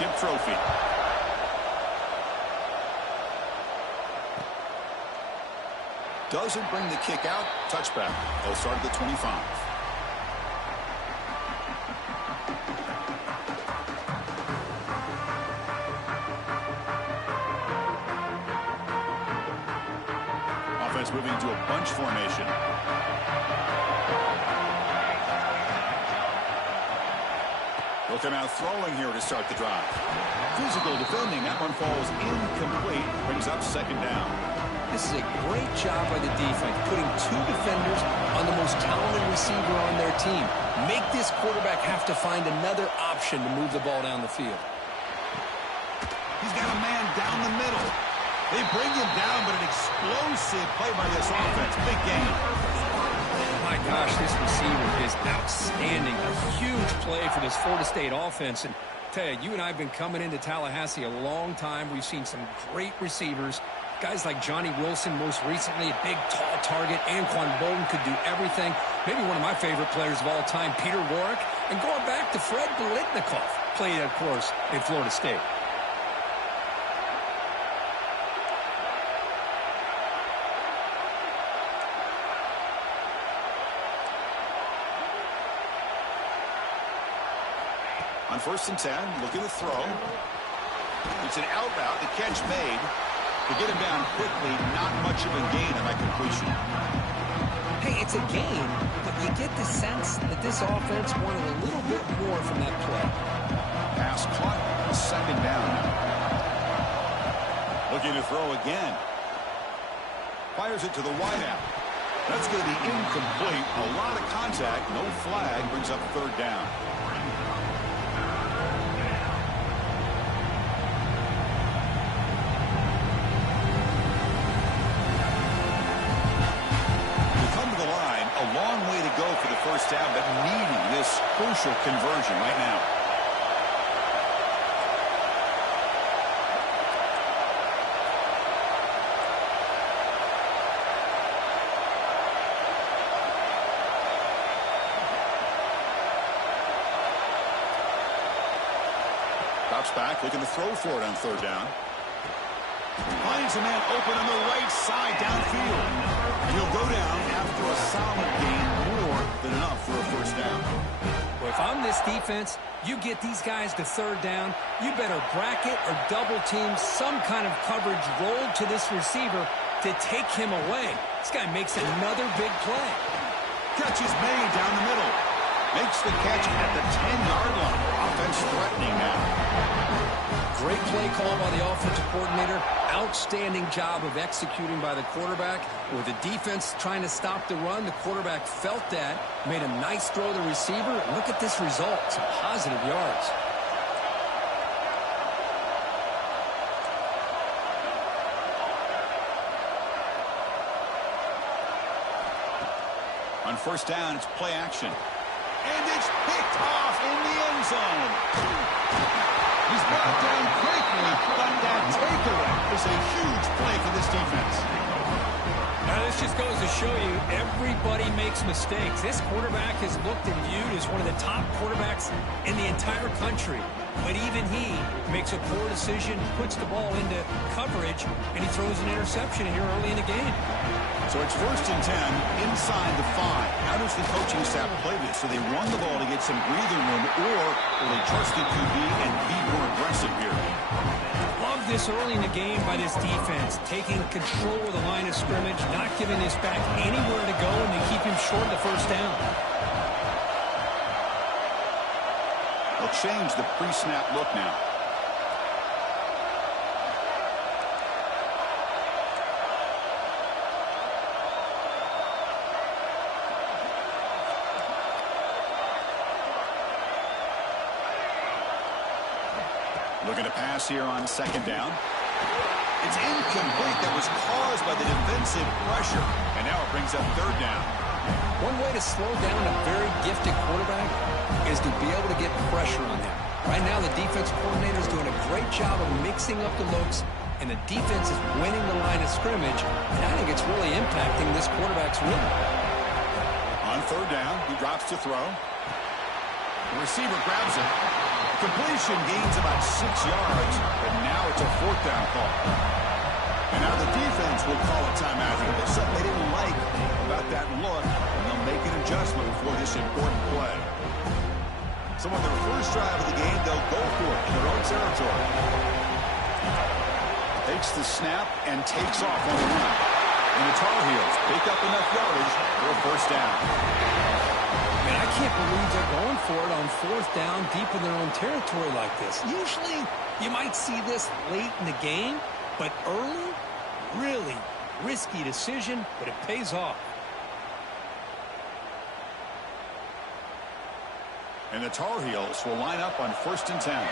championship trophy. Doesn't bring the kick out. Touchback. They'll start at the 25. Offense moving into a bunch formation. They'll come out throwing here to start the drive. Physical defending. That one falls incomplete. Brings up second down. This is a great job by the defense, putting two defenders on the most talented receiver on their team. Make this quarterback have to find another option to move the ball down the field. He's got a man down the middle. They bring him down, but an explosive play by this offense. Big game. My gosh, this receiver is outstanding. A huge play for this Florida State offense. And tell you, you and I have been coming into Tallahassee a long time. We've seen some great receivers. Guys like Johnny Wilson, most recently, a big, tall target. Anquan Bolden could do everything. Maybe one of my favorite players of all time, Peter Warrick. And going back to Fred Biletnikoff, played, of course, in Florida State. On 1st and 10, look at the throw. It's an out route, the catch made. To get him down quickly, not much of a gain on that completion. Hey, it's a gain, but you get the sense that this offense wanted a little bit more from that play. Pass caught, second down. Looking to throw again. Fires it to the wideout. That's going to be incomplete. A lot of contact, no flag, brings up third down. First down, but needing this crucial conversion right now. Drops back, looking to throw for it on third down. Finds a man open on the right side downfield. And he'll go down after a solid gain, more than enough for a first down. Well, if I'm this defense, you get these guys to third down, you better bracket or double team some kind of coverage rolled to this receiver to take him away. This guy makes another big play. Catch is made down the middle. Makes the catch at the 10-yard line. Offense threatening now. Great play call by the offensive coordinator. Outstanding job of executing by the quarterback. With the defense trying to stop the run, the quarterback felt that, made a nice throw to the receiver. Look at this result. Some positive yards. On first down, it's play action. And it's picked off in the end zone. He's brought down quickly, but that takeaway is a huge play for this defense. Now, this just goes to show you everybody makes mistakes. This quarterback is looked and viewed as one of the top quarterbacks in the entire country. But even he makes a poor decision, puts the ball into coverage, and he throws an interception here early in the game. So it's 1st and 10 inside the 5. How does the coaching staff play this? So they run the ball to get some breathing room, or will they trust the QB and be more aggressive here? Love this early in the game by this defense, taking control of the line of scrimmage, not giving this back anywhere to go, and they keep him short of the first down. They'll change the pre-snap look now. Looking to pass here on second down. It's incomplete. That was caused by the defensive pressure. And now it brings up third down. One way to slow down a very gifted quarterback is to be able to get pressure on him. Right now, the defense coordinator is doing a great job of mixing up the looks, and the defense is winning the line of scrimmage, and I think it's really impacting this quarterback's rhythm. On third down, he drops to throw. The receiver grabs it. Completion gains about 6 yards, and now it's a 4th down call. And now the defense will call a timeout here. There's something they didn't like about that look, and they'll make an adjustment before this important play. So on their first drive of the game, they'll go for it in their own territory. Takes the snap and takes off on the run. And the Tar Heels pick up enough yardage for a 1st down. Man, I can't believe they're going for it on 4th down deep in their own territory like this. Usually, you might see this late in the game, but early, really risky decision, but it pays off. And the Tar Heels will line up on 1st and 10.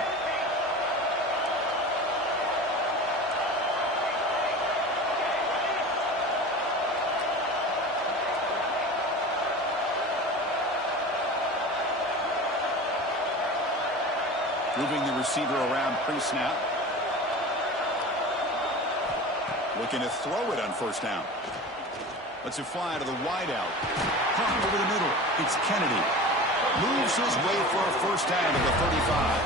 Moving the receiver around pre-snap. Looking to throw it on 1st down. Lets it fly to the wideout. Caught over the middle. It's Kennedy. Moves his way for a 1st down to the 35.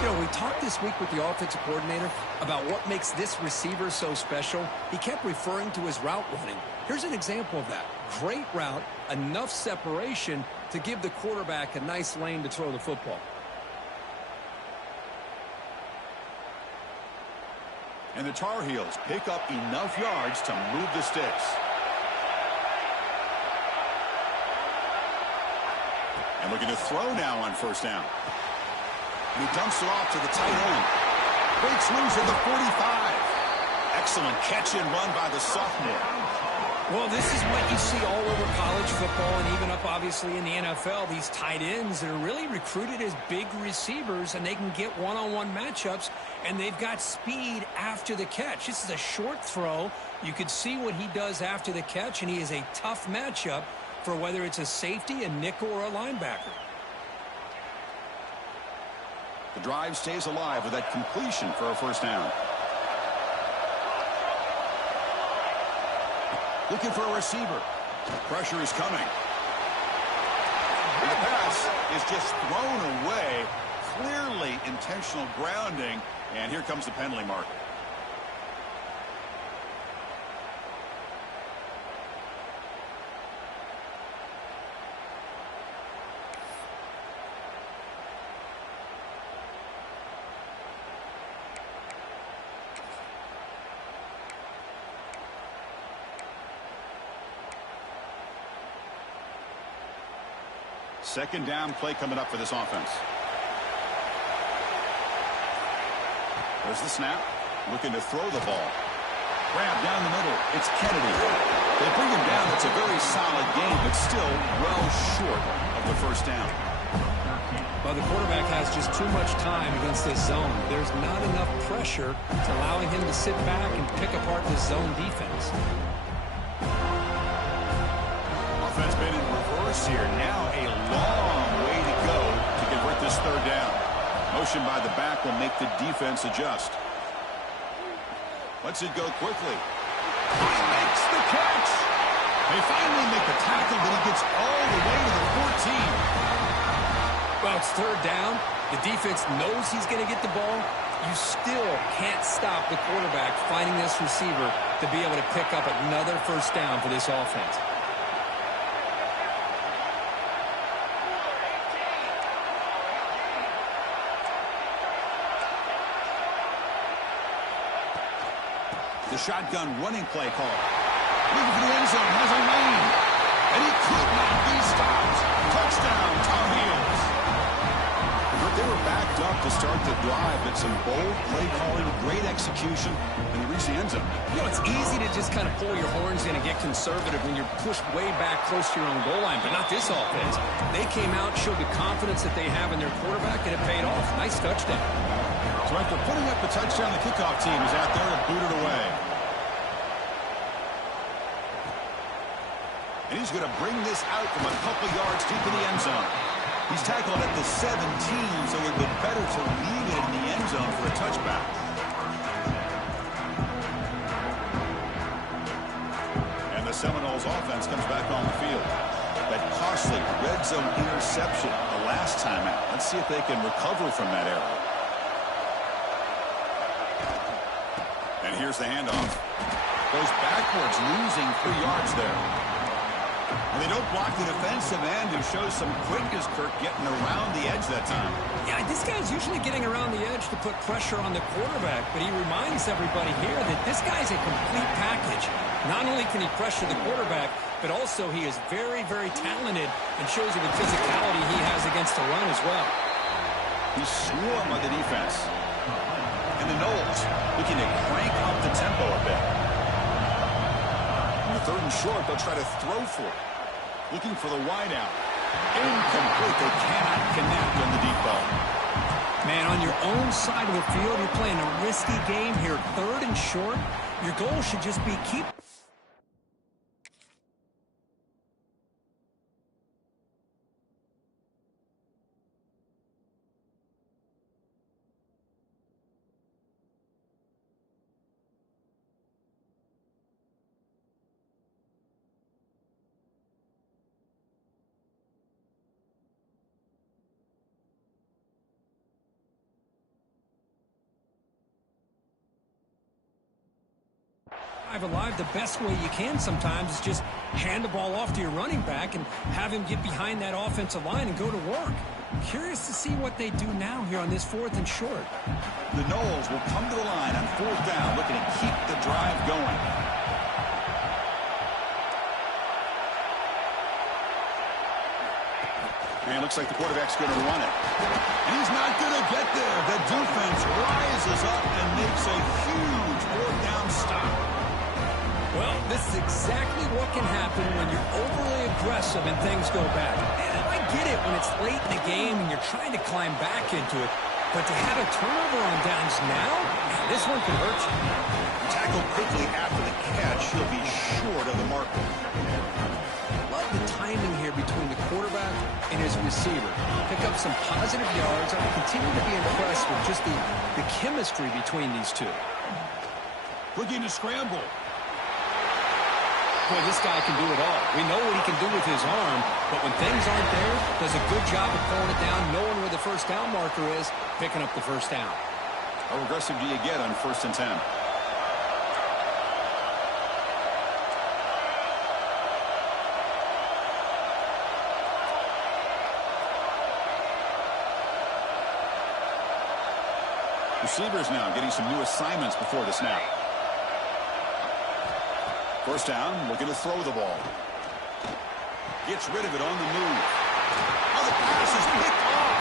You know, we talked this week with the offensive coordinator about what makes this receiver so special. He kept referring to his route running. Here's an example of that. Great route, enough separation to give the quarterback a nice lane to throw the football. And the Tar Heels pick up enough yards to move the sticks. And looking to throw now on 1st down. And he dumps it off to the tight end. Breaks loose at the 45. Excellent catch and run by the sophomore. Well, this is what you see all over college football and even up, obviously, in the NFL. These tight ends that are really recruited as big receivers, and they can get one-on-one matchups, and they've got speed after the catch. This is a short throw. You could see what he does after the catch, and he is a tough matchup for whether it's a safety, a nickel, or a linebacker. The drive stays alive with that completion for a 1st down. Looking for a receiver. Pressure is coming. And the pass is just thrown away. Clearly intentional grounding. And here comes the penalty mark. Second down play coming up for this offense. There's the snap. Looking to throw the ball. Grab down the middle. It's Kennedy. They bring him down. It's a very solid game, but still well short of the 1st down. Well, the quarterback has just too much time against this zone. There's not enough pressure to allowing him to sit back and pick apart this zone defense. Offense been in reverse here. Now a long way to go to convert this 3rd down. Motion by the back will make the defense adjust. Lets it go quickly. He makes the catch. They finally make the tackle, but he gets all the way to the 14. Well, it's 3rd down. The defense knows he's going to get the ball. You still can't stop the quarterback finding this receiver to be able to pick up another 1st down for this offense. The shotgun running play call. Looking for the end zone. Has a lane. And he could not be stopped. Touchdown, Tar Heels. But they were backed up to start the drive, but some bold play calling, great execution, and they reached the end zone. You know, it's easy to just kind of pull your horns in and get conservative when you're pushed way back close to your own goal line, but not this offense. They came out, showed the confidence that they have in their quarterback, and it paid off. Nice touchdown. So after putting up the touchdown, the kickoff team is out there to boot it away. And he's going to bring this out from a couple yards deep in the end zone. He's tackled at the 17, so it would be better to leave it in the end zone for a touchback. And the Seminoles offense comes back on the field. That costly red zone interception the last time out. Let's see if they can recover from that error. And here's the handoff. Goes backwards, losing 3 yards there. And they don't block the defensive end, who shows some quickness, Kirk, getting around the edge that time. Yeah, this guy's usually getting around the edge to put pressure on the quarterback, but he reminds everybody here that this guy's a complete package. Not only can he pressure the quarterback, but also he is very, very talented and shows you the physicality he has against the run as well. He's swarmed by the defense. And the Noles looking to crank up the tempo a bit. On the 3rd and short, they'll try to throw for it. Looking for the wide out. Incomplete. They cannot connect on the deep ball. Man, on your own side of the field, you're playing a risky game here. 3rd and short. Your goal should just be keep... alive. The best way you can sometimes is just hand the ball off to your running back and have him get behind that offensive line and go to work. Curious to see what they do now here on this 4th and short. The Noles will come to the line on 4th down, looking to keep the drive going. And it looks like the quarterback's going to run it. And he's not going to get there. The defense rises up and makes a huge 4th down stop. Well, this is exactly what can happen when you're overly aggressive and things go bad. And I get it when it's late in the game and you're trying to climb back into it. But to have a turnover on downs now, man, this one can hurt you. Tackled quickly after the catch. He'll be short of the marker. Love the timing here between the quarterback and his receiver. Pick up some positive yards. I continue to be impressed with just the chemistry between these two. Looking to scramble. Boy, this guy can do it all. We know what he can do with his arm, but when things aren't there, does a good job of pulling it down, knowing where the 1st down marker is, picking up the 1st down. How aggressive do you get on 1st and 10? Receivers now getting some new assignments before the snap. 1st down, looking to throw the ball. Gets rid of it on the move. Oh, the pass is picked off.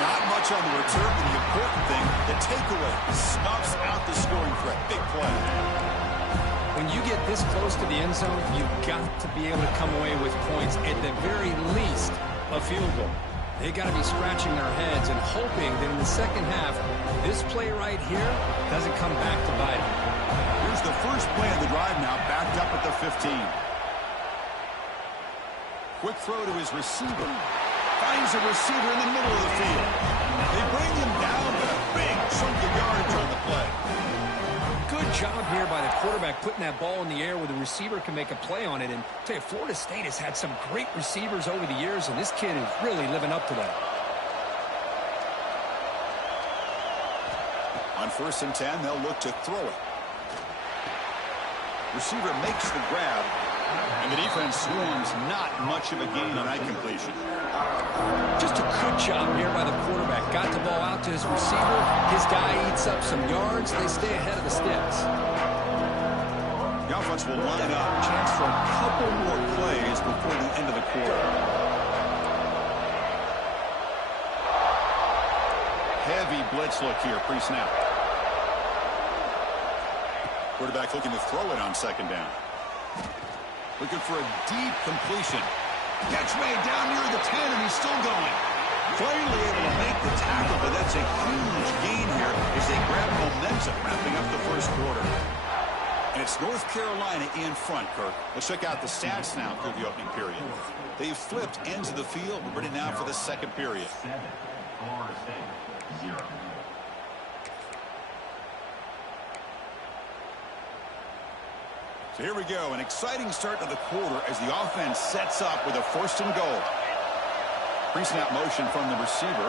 Not much on the return, but the important thing, the takeaway, snuffs out the scoring threat. Big play. When you get this close to the end zone, you've got to be able to come away with points, at the very least, a field goal. They got to be scratching their heads and hoping that in the 2nd half, this play right here doesn't come back to bite them. Here's the first play of the drive now, backed up at the 15. Quick throw to his receiver. Finds a receiver in the middle of the field. They bring him down, but a big chunk of yardage on the play. Good job here by the quarterback putting that ball in the air where the receiver can make a play on it. And I tell you, Florida State has had some great receivers over the years, and this kid is really living up to that. On 1st and 10, they'll look to throw it. Receiver makes the grab, and the defense swarms. Not much of a gain on that completion. Just a good job here by the quarterback. Got the ball out to his receiver. His guy eats up some yards. They stay ahead of the sticks. The offense will line up. Chance for a couple more plays before the end of the quarter. Heavy blitz look here, pre-snap. Quarterback looking to throw it on 2nd down. Looking for a deep completion. Catch made down near the 10, and he's still going. Finally able to make the tackle, but that's a huge gain here as they grab momentum wrapping up the 1st quarter. And it's North Carolina in front, Kirk. Let's check out the stats now through the opening period. They've flipped ends of the field. We're ready now for the 2nd period. 7, Florida State, 0. So here we go, an exciting start to the quarter as the offense sets up with a 1st and goal. Pre-snap motion from the receiver.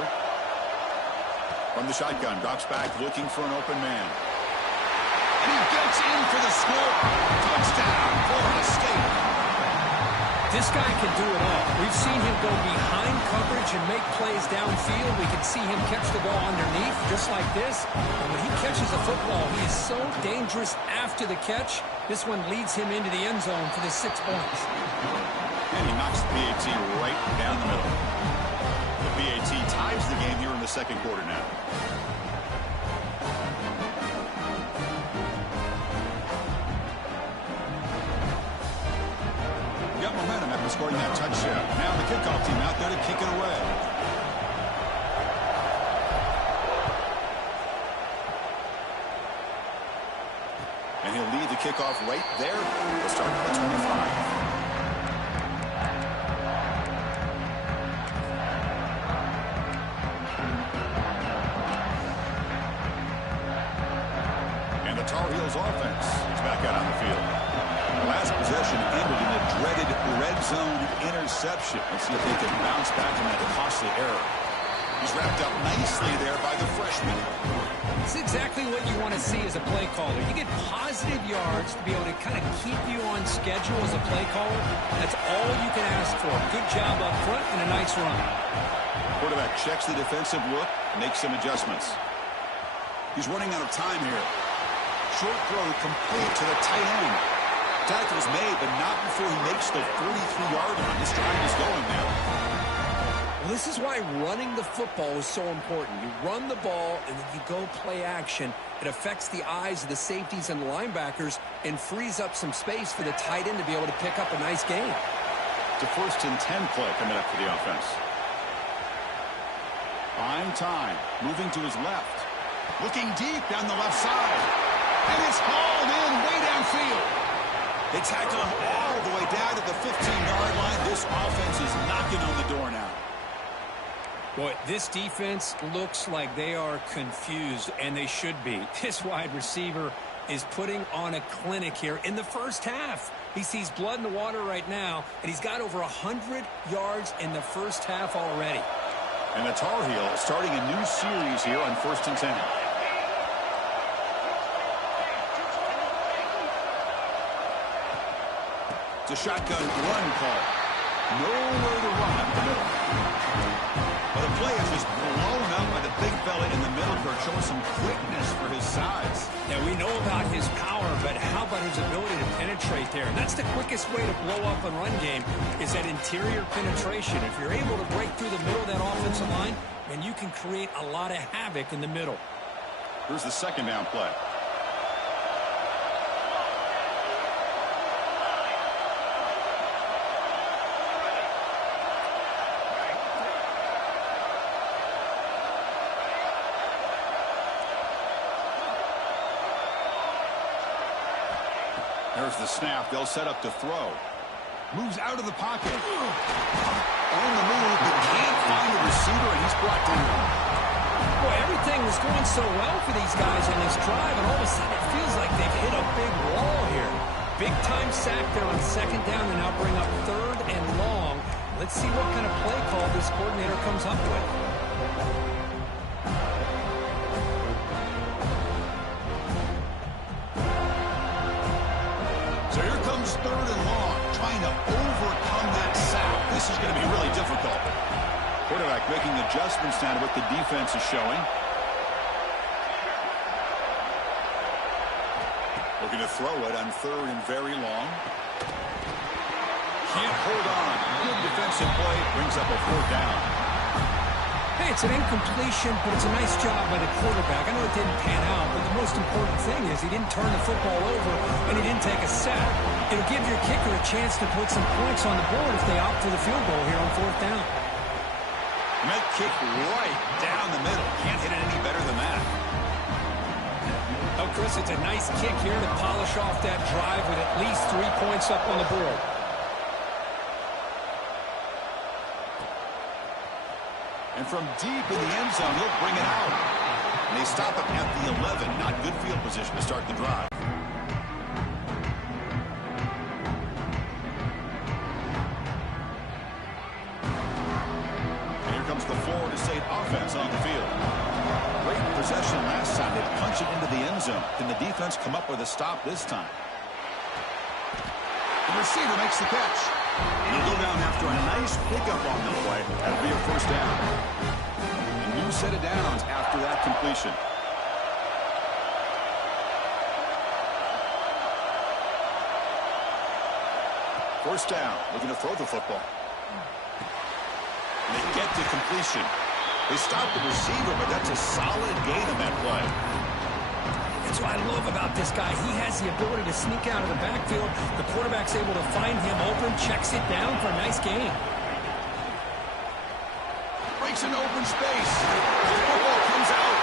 From the shotgun, drops back looking for an open man. And he gets in for the score. Touchdown, Florida State. This guy can do it all. We've seen him go behind coverage and make plays downfield. We can see him catch the ball underneath, just like this. And when he catches a football, he is so dangerous after the catch. This one leads him into the end zone for the 6 points. And he knocks the PAT right down the middle. The PAT ties the game here in the 2nd quarter now. Got momentum after scoring that touchdown. Now the kickoff team out there to kick it away. And he'll lead the kickoff right there. We'll start at the 25. And the Tar Heels offense is back out on the field. The last possession ended in a dreaded red zone interception. Let's see if they can bounce back from that costly error. He's wrapped up nicely there by the freshman. It's exactly what you want to see as a play caller. You get positive yards to be able to kind of keep you on schedule as a play caller. That's all you can ask for. Good job up front and a nice run. Quarterback checks the defensive look, makes some adjustments. He's running out of time here. Short throw complete to the tight end. Tackle's made, but not before he makes the 43-yard line. This drive is going now. Well, this is why running the football is so important. You run the ball, and then you go play action. It affects the eyes of the safeties and linebackers and frees up some space for the tight end to be able to pick up a nice gain. It's a 1st and 10 play coming up for the offense. Buying time, moving to his left. Looking deep down the left side. And it's hauled in way downfield. They tackle him all the way down to the 15-yard line. This offense is knocking on the door now. Boy, this defense looks like they are confused, and they should be. This wide receiver is putting on a clinic here in the first half. He sees blood in the water right now, and he's got over 100 yards in the first half already. And the Tar Heels starting a new series here on 1st and 10. It's a shotgun run call. Nowhere to run up the middle. But the play is just blown up by the big fella in the middle here, showing some quickness for his size. Now, we know about his power, but how about his ability to penetrate there? And that's the quickest way to blow up a run game is that interior penetration. If you're able to break through the middle of that offensive line, then you can create a lot of havoc in the middle. Here's the 2nd down play. There's the snap. They'll set up to throw. Moves out of the pocket. On the move, but can't find the receiver, and he's brought down. Boy, everything was going so well for these guys on this drive, and all of a sudden it feels like they've hit a big wall here. Big-time sack there on 2nd down, and now bring up 3rd and long. Let's see what kind of play call this coordinator comes up with. So here comes 3rd and long, trying to overcome that sack. This is going to be really difficult. Quarterback making adjustments now to what the defense is showing. Looking to throw it on 3rd and very long. Can't hold on. Good defensive play. Brings up a 4th down. Hey, it's an incompletion, but it's a nice job by the quarterback. I know it didn't pan out, but the most important thing is he didn't turn the football over and he didn't take a sack. It'll give your kicker a chance to put some points on the board if they opt for the field goal here on 4th down. And that kick right down the middle. Can't hit it any better than that. Oh, Chris, it's a nice kick here to polish off that drive with at least 3 points up on the board. And from deep in the end zone, he'll bring it out. And they stop him at the 11. Not good field position to start the drive. possession last time. They punched it into the end zone. Can the defense come up with a stop this time? The receiver makes the catch. He'll go down after a nice pickup on the play. That'll be a first down. A new set of downs after that completion. First down, looking to throw the football. They get the completion. They stop the receiver, but that's a solid gain on that play. That's what I love about this guy. He has the ability to sneak out of the backfield. The quarterback's able to find him open, checks it down for a nice gain. Breaks into open space. The football comes out.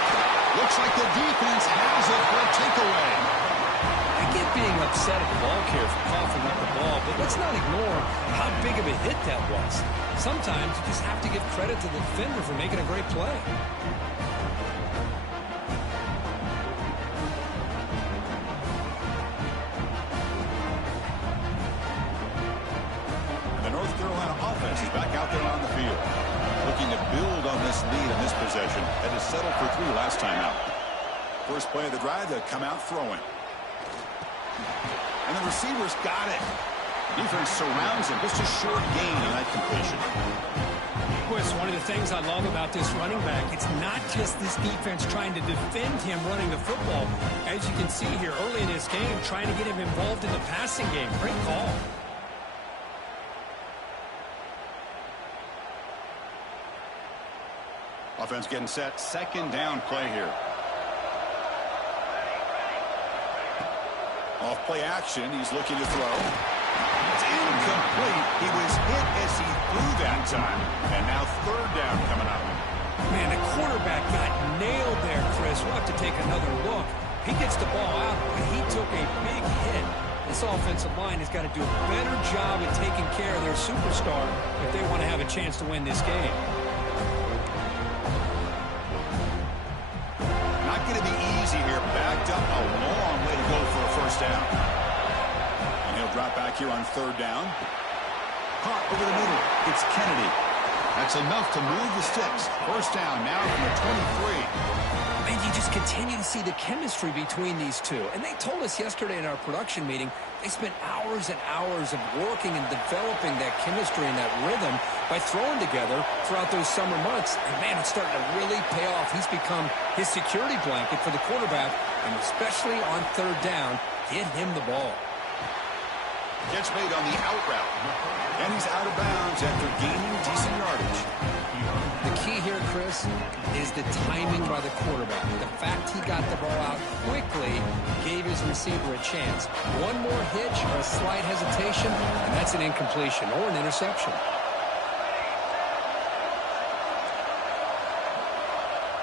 Looks like the defense has it for a takeaway. I get being upset at the ball carrier for coughing up the ball, but let's not ignore how big of a hit that was. Sometimes you just have to give credit to the defender for making a great play. The North Carolina offense is back out there on the field, looking to build on this lead in this possession that has settled for 3 last time out. First play of the drive, they come out throwing. And the receiver's got it. Defense surrounds him. Just a short gain on that completion. Chris, one of the things I love about this running back, it's not just this defense trying to defend him running the football. As you can see here early in this game, trying to get him involved in the passing game. Great call. Offense getting set. Second down play here. Off play action, he's looking to throw. It's incomplete. He was hit as he threw that time. And now third down coming up. Man, the quarterback got nailed there, Chris. We'll have to take another look. He gets the ball out, but he took a big hit. This offensive line has got to do a better job at taking care of their superstar if they want to have a chance to win this game. Not going to be easy here. Backed up a long way to go for a first down. And he'll drop back here on third down. Caught over the middle. It's Kennedy. That's enough to move the sticks. First down now from the 23. Man, you just continue to see the chemistry between these two. And they told us yesterday in our production meeting, they spent hours and hours of working and developing that chemistry and that rhythm by throwing together throughout those summer months. And, man, it's starting to really pay off. He's become his security blanket for the quarterback, and especially on third down, get him the ball. Catch made on the out route. And he's out of bounds after gaining decent yardage. The key here, Chris, is the timing by the quarterback. The fact he got the ball out quickly gave his receiver a chance. One more hitch or a slight hesitation, and that's an incompletion or an interception.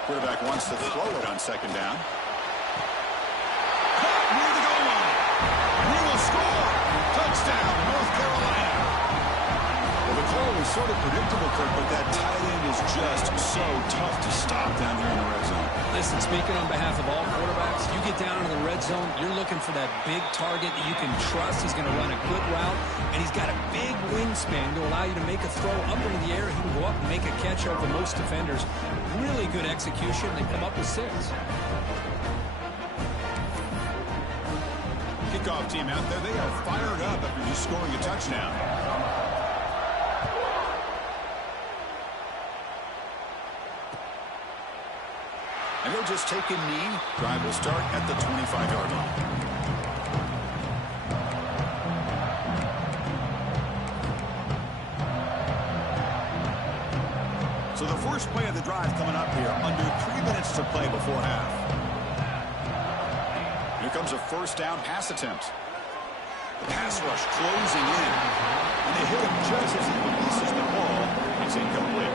Quarterback wants to throw it on second down. Caught near the goal line. He will score. Touchdown, North Carolina. Well, the call was sort of predictable, Kirk, but that tight end is just so tough to stop down here in the red zone. Listen, speaking on behalf of all quarterbacks, you get down into the red zone, you're looking for that big target that you can trust. He's going to run a good route, and he's got a big wingspan to allow you to make a throw up into the air. He can go up and make a catch over most defenders. Really good execution. They come up with 6. Kickoff team out there, they are fired up after just scoring a touchdown. And they'll just take a knee. Drive will start at the 25-yard line. So the first play of the drive coming up here. Under 3 minutes to play before half. Here comes a first down pass attempt. The pass rush closing in. And they hit him just as he releases the ball. It's incomplete.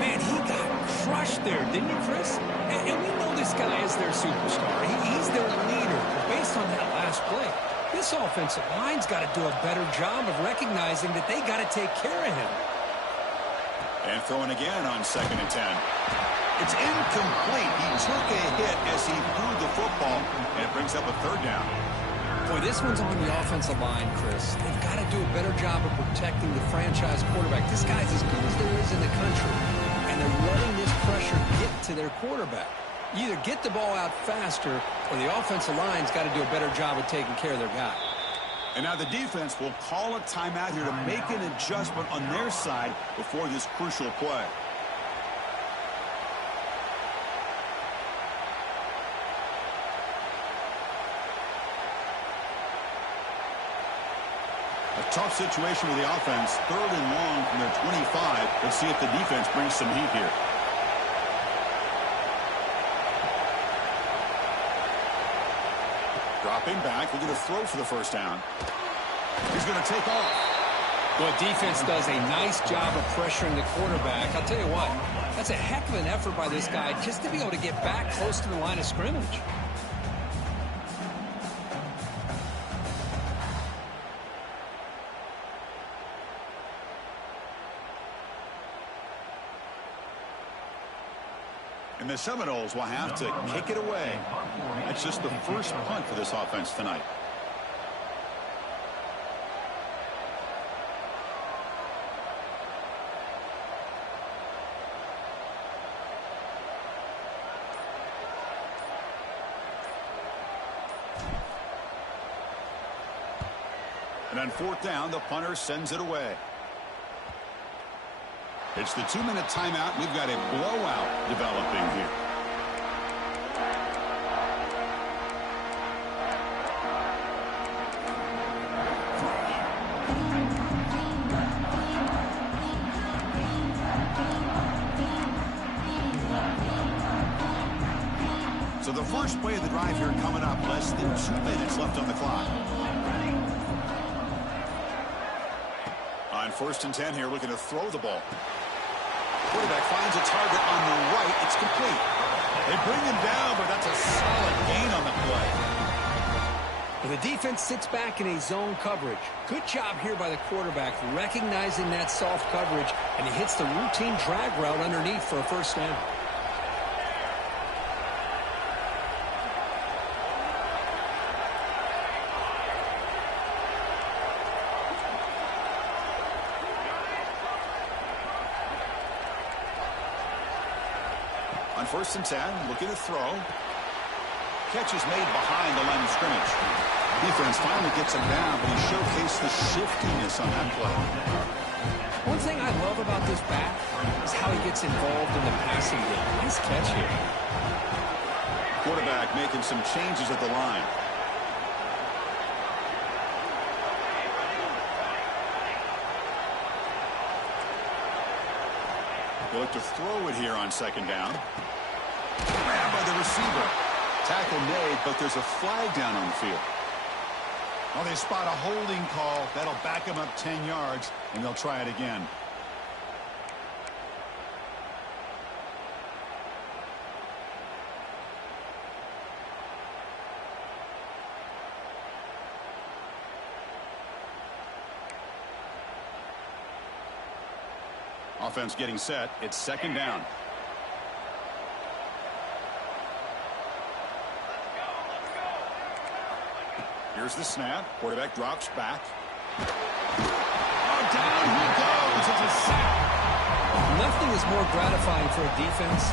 Man, he got crushed there, didn't he, Chris? And we know this guy is their superstar. He's their leader. But based on that last play, this offensive line's got to do a better job of recognizing that they got to take care of him. And throwing again on second and 10. It's incomplete. He took a hit as he threw the football, and it brings up a third down. Boy, this one's on the offensive line, Chris. They've got to do a better job of protecting the franchise quarterback. This guy's as good as there is in the country, and they're letting this pressure get to their quarterback. You either get the ball out faster or the offensive line's got to do a better job of taking care of their guy. And now the defense will call a timeout here to make an adjustment on their side before this crucial play. A tough situation with the offense. 3rd and long from their 25. Let's see if the defense brings some heat here. Dropping back. We're going to throw for the first down. He's going to take off. Well, defense does a nice job of pressuring the quarterback. I'll tell you what, that's a heck of an effort by this guy just to be able to get back close to the line of scrimmage. And the Seminoles will have to kick it away. That's just the first punt for this offense tonight. And on 4th down, the punter sends it away. It's the 2-minute timeout. We've got a blowout developing here. So the first play of the drive here coming up. Less than 2 minutes left on the clock. On 1st and 10 here, looking to throw the ball. Quarterback finds a target on the right. It's complete. They bring him down, but that's a solid gain on the play. Well, the defense sits back in a zone coverage. Good job here by the quarterback, recognizing that soft coverage, and he hits the routine drag route underneath for a first down. On 1st and 10, looking to throw. Catch is made behind the line of scrimmage. Defense finally gets him down, but he showcased the shiftiness on that play. One thing I love about this back is how he gets involved in the passing game. Nice catch here. Quarterback making some changes at the line. They look to throw it here on 2nd down. Grabbed by the receiver. Tackle made, but there's a flag down on the field. Well, they spot a holding call. That'll back them up 10 yards, and they'll try it again. Offense getting set. It's 2nd down. Here's the snap. Quarterback drops back. Oh, down he goes. It's a sack. Nothing is more gratifying for a defense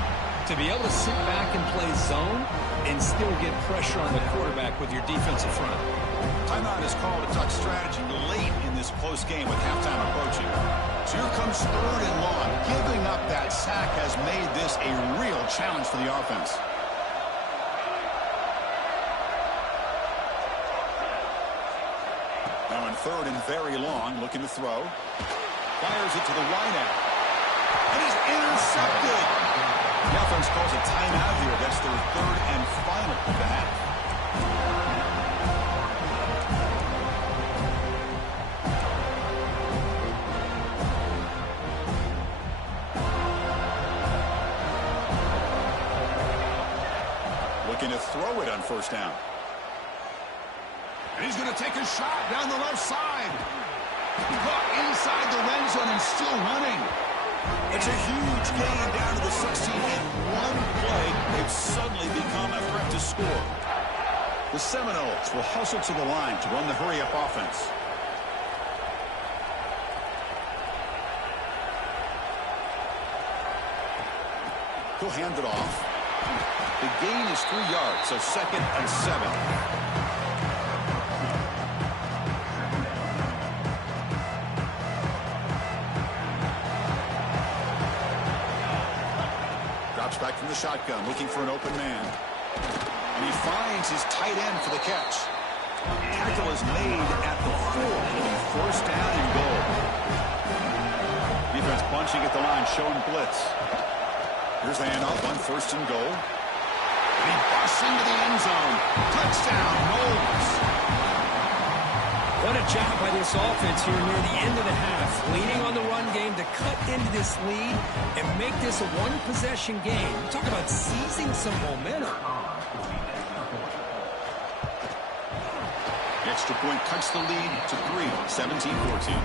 to be able to sit back and play zone and still get pressure on the quarterback with your defensive front. Timeout is called to talk strategy late in this close game with halftime approaching. So here comes 3rd and long. Giving up that sack has made this a real challenge for the offense. Now on 3rd and very long, looking to throw. Fires it to the wideout. And he's intercepted. The offense calls a timeout here. That's their 3rd and final of the half. Looking to throw it on 1st down. And he's going to take a shot down the left side. Caught inside the red zone and still running. It's a huge gain down to the 16. In one play, they've suddenly become a threat to score. The Seminoles will hustle to the line to run the hurry-up offense. He'll hand it off. The gain is 3 yards, so 2nd and 7. Drops back from the shotgun, looking for an open man. And he finds his tight end for the catch. Tackle is made at the 4. It'll be 1st down and goal. Defense bunching at the line, showing blitz. Here's the handoff on 1st and goal. And he busts into the end zone. Touchdown, Knowles. What a job by this offense here near the end of the half. Leaning on the run game to cut into this lead and make this a one-possession game. You talk about seizing some momentum. The extra point cuts the lead to 3, 17-14.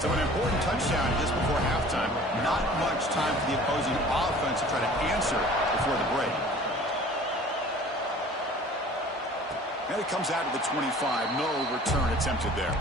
So an important touchdown just before halftime. Not much time for the opposing offense to try to answer before the break. And it comes out of the 25. No return attempted there.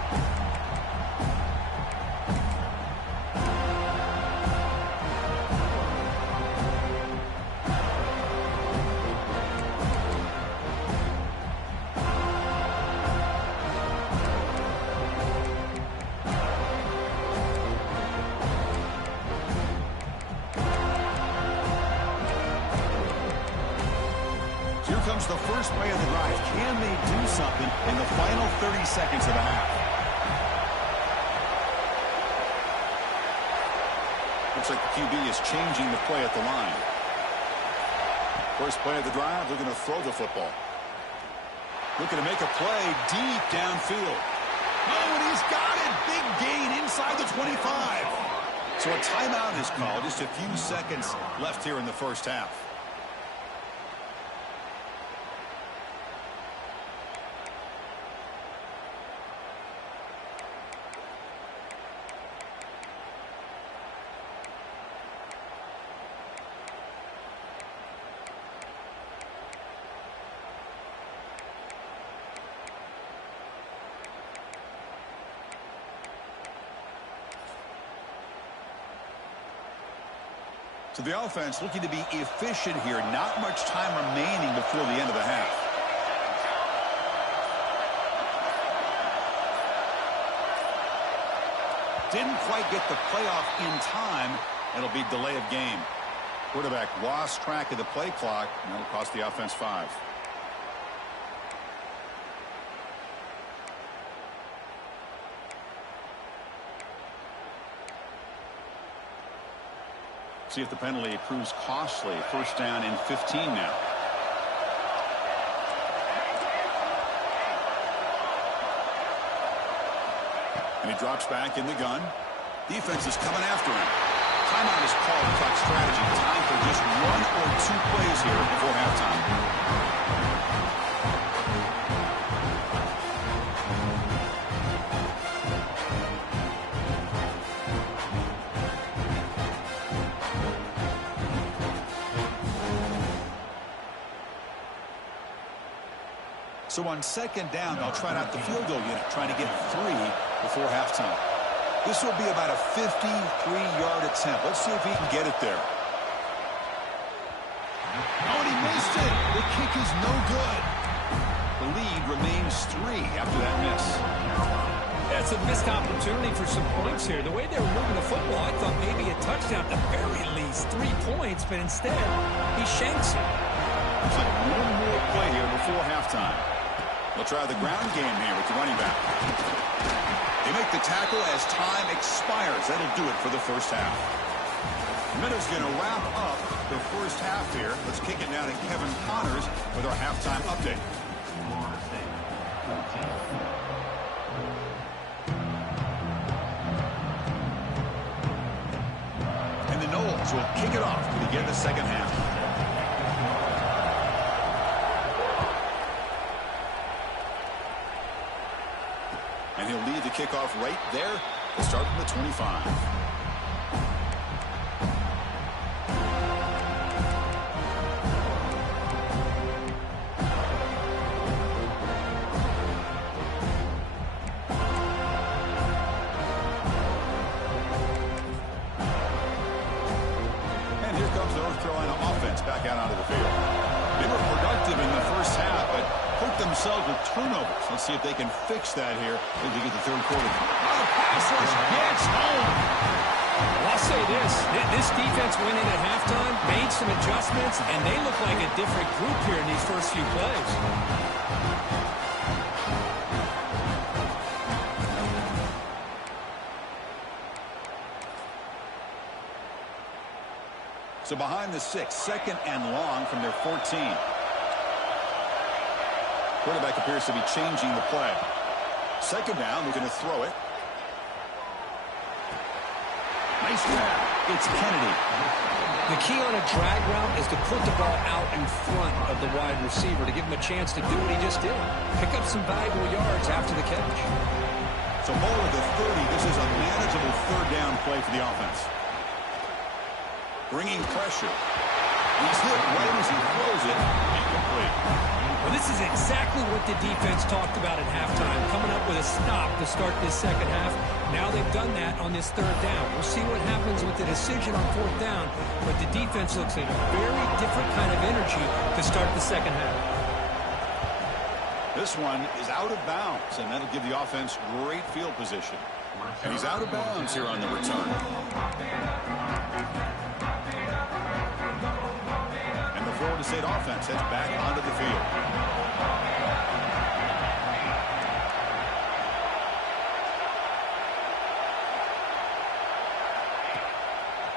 Comes the first play of the drive. Can they do something in the final 30 seconds of the half? Looks like the QB is changing the play at the line. First play of the drive, they're going to throw the football. Looking to make a play deep downfield. Oh, and he's got it. Big gain inside the 25. So a timeout is called. Just a few seconds left here in the first half. So the offense looking to be efficient here. Not much time remaining before the end of the half. Didn't quite get the playoff in time. It'll be delay of game. Quarterback lost track of the play clock, and that'll cost the offense 5. See if the penalty proves costly. First down and 15 now. And he drops back in the gun. Defense is coming after him. Timeout is called to talk strategy. Time for just 1 or 2 plays here before halftime. So on 2nd down, they'll try out the field goal unit, trying to get 3 before halftime. This will be about a 53-yard attempt. Let's see if he can get it there. Oh, and he missed it. The kick is no good. The lead remains 3 after that miss. That's a missed opportunity for some points here. The way they were moving the football, I thought maybe a touchdown at the very least. 3 points, but instead, he shanks it. Looks like one more play here before halftime. They'll try the ground game here with the running back. They make the tackle as time expires. That'll do it for the first half. Minutes going to wrap up the first half here. Let's kick it down to Kevin Connors with our halftime update. And the Knowles will kick it off to begin the second half. And he'll lead the kickoff right there to start from the 25. And here comes North Carolina the field. They were productive in the first half, but hurt themselves with turnovers. Let's see if they can fix that here as we get the third quarter. Oh, pass rush gets home. Well, I'll say this defense went in at halftime, made some adjustments, and they look like a different group here in these first few plays. So behind the 6, second and long from their 14. Quarterback appears to be changing the play. Second down, they're going to throw it. Nice grab. It's Kennedy. The key on a drag route is to put the ball out in front of the wide receiver to give him a chance to do what he just did. Pick up some valuable yards after the catch. So ball at the 30. This is a manageable third down play for the offense. Bringing pressure. He's hit right as he throws it. Incomplete. Well, this is exactly what the defense talked about at halftime, coming up with a stop to start this second half. Now they've done that on this third down. We'll see what happens with the decision on fourth down, but the defense looks like a very different kind of energy to start the second half. This one is out of bounds, and that'll give the offense great field position. And he's out of bounds here on the return. And the Florida State offense heads back onto the field.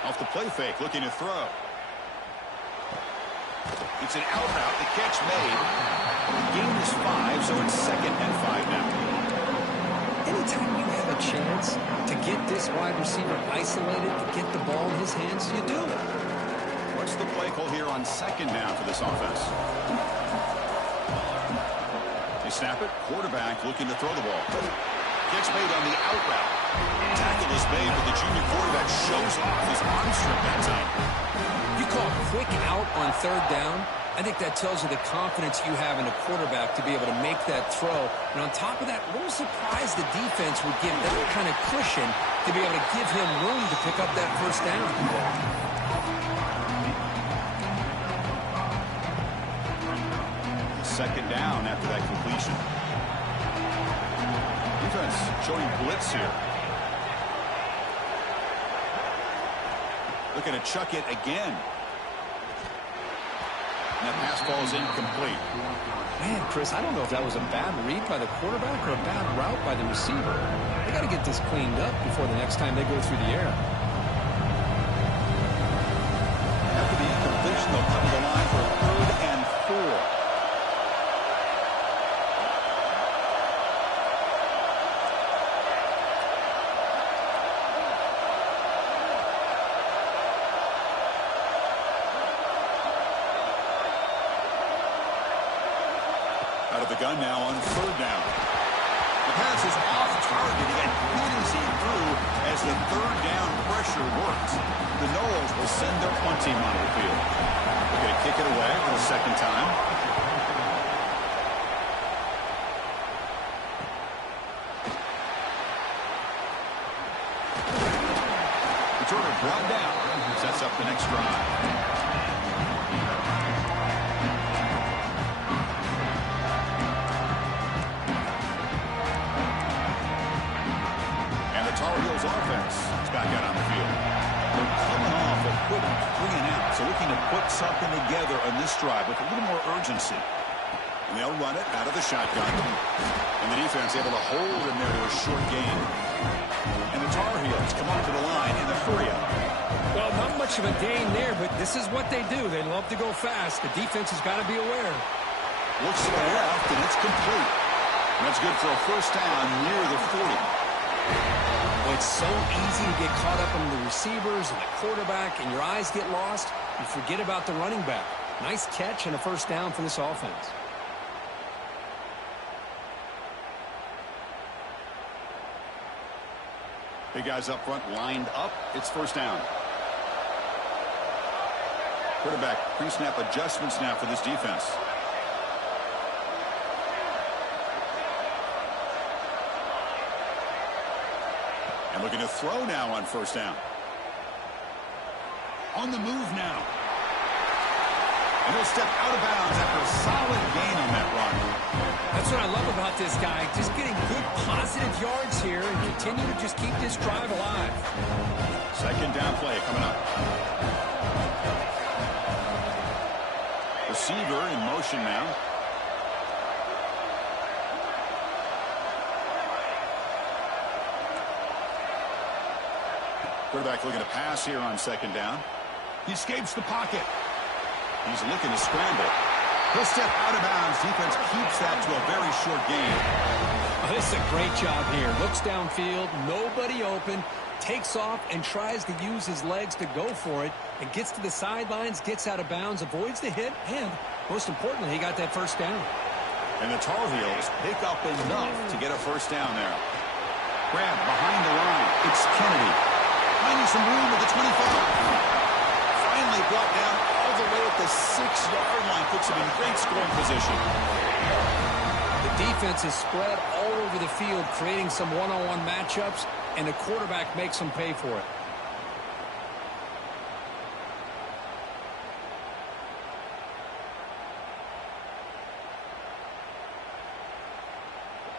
Off the play fake, looking to throw. It's an out route, the catch made. The gain is 5, so it's second and 5 now. Anytime you have a chance to get this wide receiver isolated, to get the ball in his hands, you do it. What's the play call here on second down for this offense? They snap it. Quarterback looking to throw the ball. Catch made on the out route. Tackle is made, but the junior quarterback shows off his arm strength that time. You call quick out on third down. I think that tells you the confidence you have in a quarterback to be able to make that throw. And on top of that, a little surprised the defense would give that kind of cushion to be able to give him room to pick up that first down. Second down after that completion. Defense showing blitz here. Looking to chuck it again. And that pass ball is incomplete. Man, Chris, I don't know if that was a bad read by the quarterback or a bad route by the receiver. They got to get this cleaned up before the next time they go through the air. After the incompletion, they'll come to the line for 3rd and 4. Out of the gun now on 3rd down. The pass is off target. He got hit as he threw as the 3rd down pressure works. The Noles will send their punt team onto the field. They're going to kick it away for the second time. Returner brought down. Sets up the next drive. Tar Heels offense is back out on the field. They're coming off a quick 3-and-out, so looking to put something together on this drive with a little more urgency. And they'll run it out of the shotgun. And the defense able to hold him there to a short gain. And the Tar Heels come onto the line in the hurry-up. Well, not much of a gain there, but this is what they do. They love to go fast. The defense has got to be aware. Looks to the left, and it's complete. And that's good for a first down near the 40. Well, it's so easy to get caught up on the receivers and the quarterback, and your eyes get lost. You forget about the running back. Nice catch and a first down for this offense. Big guys up front lined up. It's first down. Quarterback pre-snap adjustments now for this defense. And looking to throw now on first down. On the move now. And he'll step out of bounds after a solid gain on that run. That's what I love about this guy. Just getting good positive yards here and continue to just keep this drive alive. Second down play coming up. Receiver in motion now. Quarterback looking to pass here on second down. He escapes the pocket. He's looking to scramble. He'll step out of bounds. Defense keeps that to a very short gain. Oh, this is a great job here. Looks downfield, nobody open, takes off and tries to use his legs to go for it, and gets to the sidelines, gets out of bounds, avoids the hit, and most importantly, he got that first down. And the Tar Heels pick up enough to get a first down there. Grab behind the line. It's Kennedy. Finding some room at the 25. Finally brought down all the way at the 6-yard line. Puts him in great scoring position. The defense is spread all over the field, creating some one-on-one matchups, and the quarterback makes them pay for it.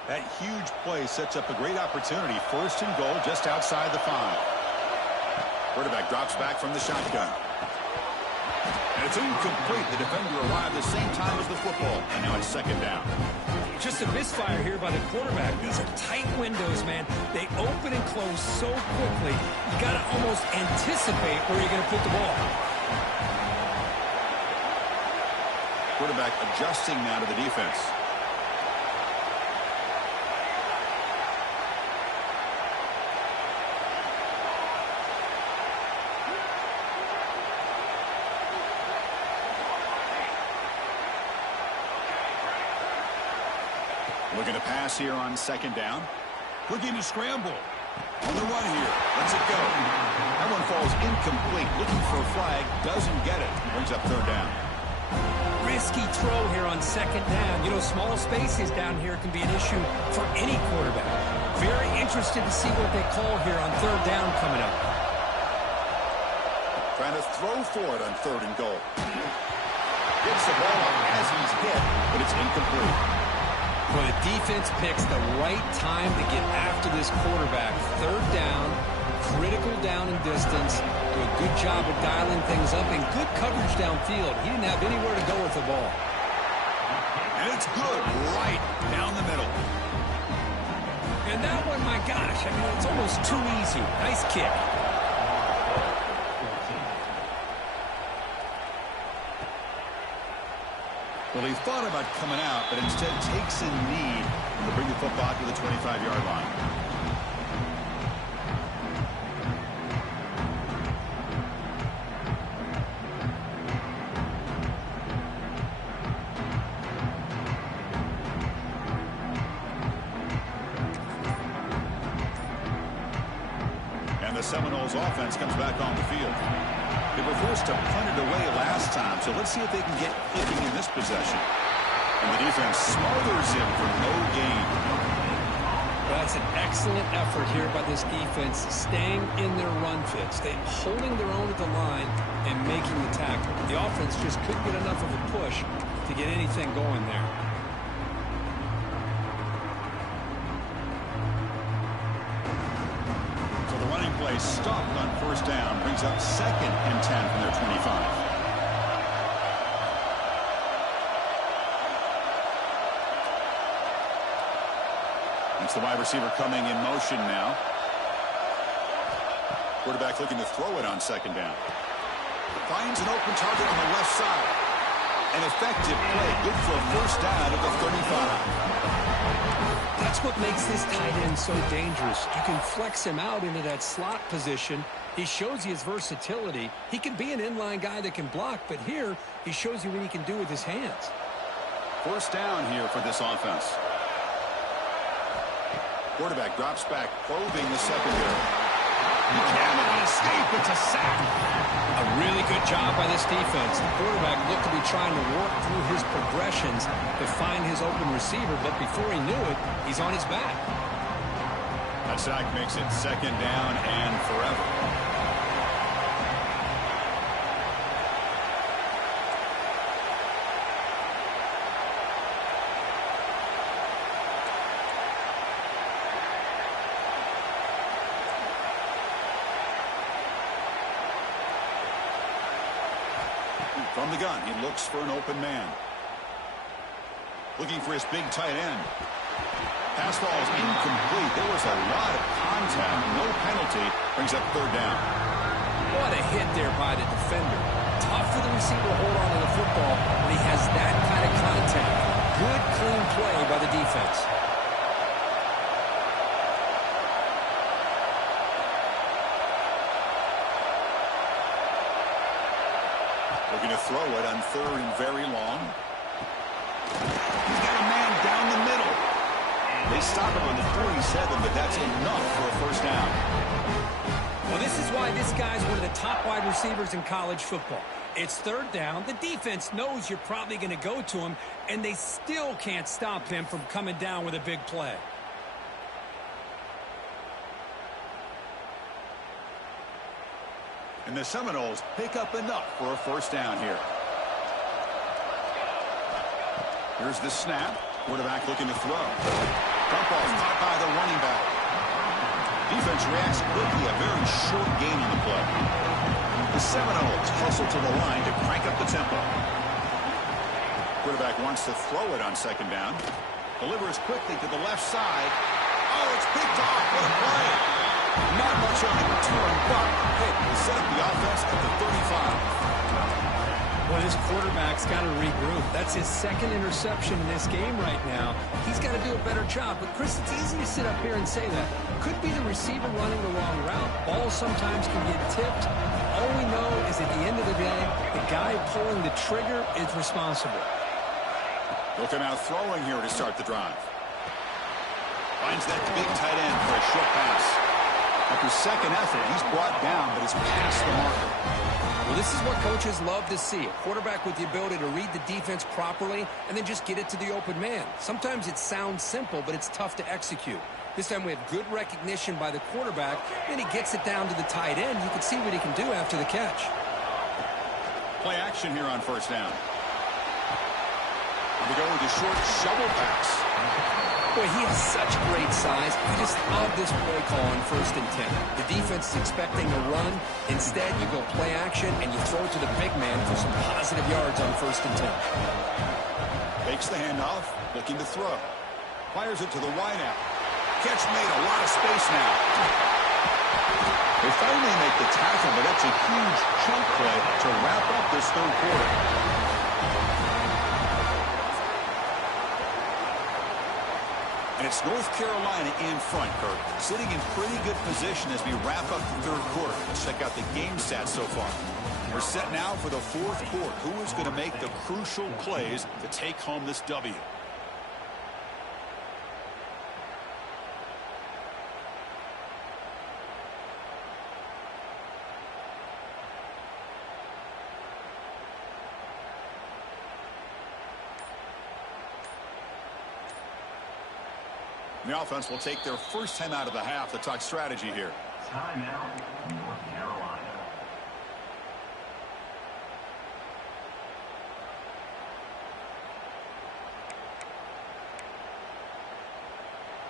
That huge play sets up a great opportunity. First and goal just outside the 5. Quarterback drops back from the shotgun. And it's incomplete. The defender arrived at the same time as the football. And now it's second down. Just a misfire here by the quarterback. These are tight windows, man. They open and close so quickly. You got to almost anticipate where you're going to put the ball. Quarterback adjusting now to the defense. Looking to pass here on second down. Looking to scramble. On the run here. Let's it go. That one falls incomplete. Looking for a flag. Doesn't get it. Brings up third down. Risky throw here on second down. You know, small spaces down here can be an issue for any quarterback. Very interested to see what they call here on third down coming up. Trying to throw for it on third and goal. Gets the ball up as he's hit, but it's incomplete. Well, the defense picks the right time to get after this quarterback. Third down, critical down and distance. Do a good job of dialing things up and good coverage downfield. He didn't have anywhere to go with the ball. And it's good right down the middle. And that one, my gosh, I mean, it's almost too easy. Nice kick. Well, he thought about coming out, but instead takes a knee to bring the football to the 25-yard line. And the Seminoles offense comes back on the field. They were forced to punt it away last time, so let's see if they can get clicking in this possession. And the defense smothers him for no gain. That's an excellent effort here by this defense, staying in their run fits. They holding their own at the line and making the tackle. The offense just couldn't get enough of a push to get anything going there. Play stopped on first down, brings up second and 10 from their 25. It's the wide receiver coming in motion now. Quarterback looking to throw it on second down. Finds an open target on the left side. An effective play, good for a first down at the 35. That's what makes this tight end so dangerous. You can flex him out into that slot position. He shows you his versatility. He can be an inline guy that can block, but here he shows you what he can do with his hands. First down here for this offense. Quarterback drops back, probing the secondary. He cannot escape. It's a sack. A really good job by this defense. The quarterback looked to be trying to work through his progressions to find his open receiver, but before he knew it, he's on his back. That sack makes it second down and forever. the gun. He looks for an open man. Looking for his big tight end. Pass ball is incomplete. There was a lot of contact. No penalty. Brings up third down. What a hit there by the defender. Tough for the receiver to hold on to the football when he has that kind of contact. Good, clean play by the defense. Looking to throw it on third and very long. He's got a man down the middle. They stop him on the 47, but that's enough for a first down. Well, this is why this guy's one of the top wide receivers in college football. It's third down. The defense knows you're probably going to go to him, and they still can't stop him from coming down with a big play. And the Seminoles pick up enough for a first down here. Here's the snap. Quarterback looking to throw. Dump ball caught by the running back. Defense reacts quickly. A very short gain on the play. The Seminoles hustle to the line to crank up the tempo. Quarterback wants to throw it on second down. Delivers quickly to the left side. Oh, it's picked off. What a play. Not much on the return, but hit to set up the offense at the 35. Well, his quarterback's got to regroup. That's his second interception in this game right now. He's got to do a better job. But, Chris, it's easy to sit up here and say that. Could be the receiver running the wrong route. Balls sometimes can get tipped. All we know is at the end of the day, the guy pulling the trigger is responsible. Looking out throwing here to start the drive. Finds that big tight end for a short pass. After second effort, he's brought down, but is past the marker. Well, this is what coaches love to see. A quarterback with the ability to read the defense properly and then just get it to the open man. Sometimes it sounds simple, but it's tough to execute. This time we have good recognition by the quarterback. Then he gets it down to the tight end. You can see what he can do after the catch. Play action here on first down. Here we go with a short shovel pass. Boy, he has such great size. I just love this play call on 1st and 10. The defense is expecting a run. Instead, you go play action, and you throw it to the big man for some positive yards on 1st and 10. Fakes the handoff, looking to throw. Fires it to the wideout. Catch made, a lot of space now. They finally make the tackle, but that's a huge chunk play to wrap up this third quarter. And it's North Carolina in front, Kirk, sitting in pretty good position as we wrap up the third quarter. Let's check out the game stats so far. We're set now for the fourth quarter. Who is going to make the crucial plays to take home this W? The offense will take their first time out of the half to talk strategy here. Timeout, North Carolina.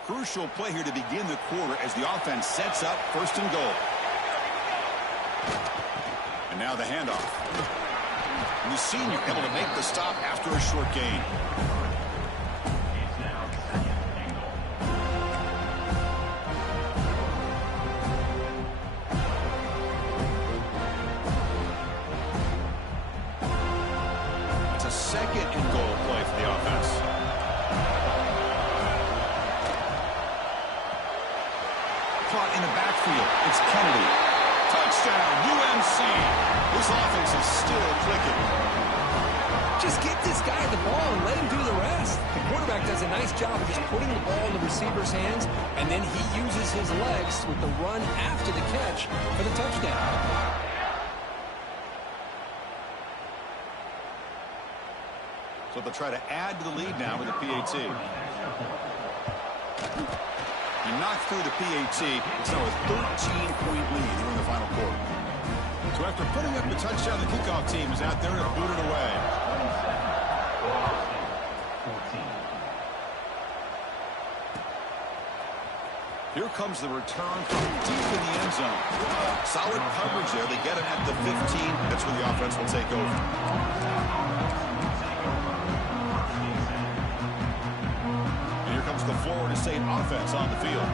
Crucial play here to begin the quarter as the offense sets up 1st and goal. And now the handoff. And the senior able to make the stop after a short gain. Second and goal play for the offense. Caught in the backfield. It's Kennedy. Touchdown, UNC. This offense is still clicking. Just get this guy the ball and let him do the rest. The quarterback does a nice job of just putting the ball in the receiver's hands, and then he uses his legs with the run after the catch for the touchdown. So they'll try to add to the lead now with the PAT. He knocked through the PAT. It's now a 13-point lead here in the final quarter. So after putting up the touchdown, the kickoff team is out there to boot it away. Here comes the return from deep in the end zone. Solid coverage there. They get him at the 15. That's where the offense will take over. And here comes the Florida State offense on the field.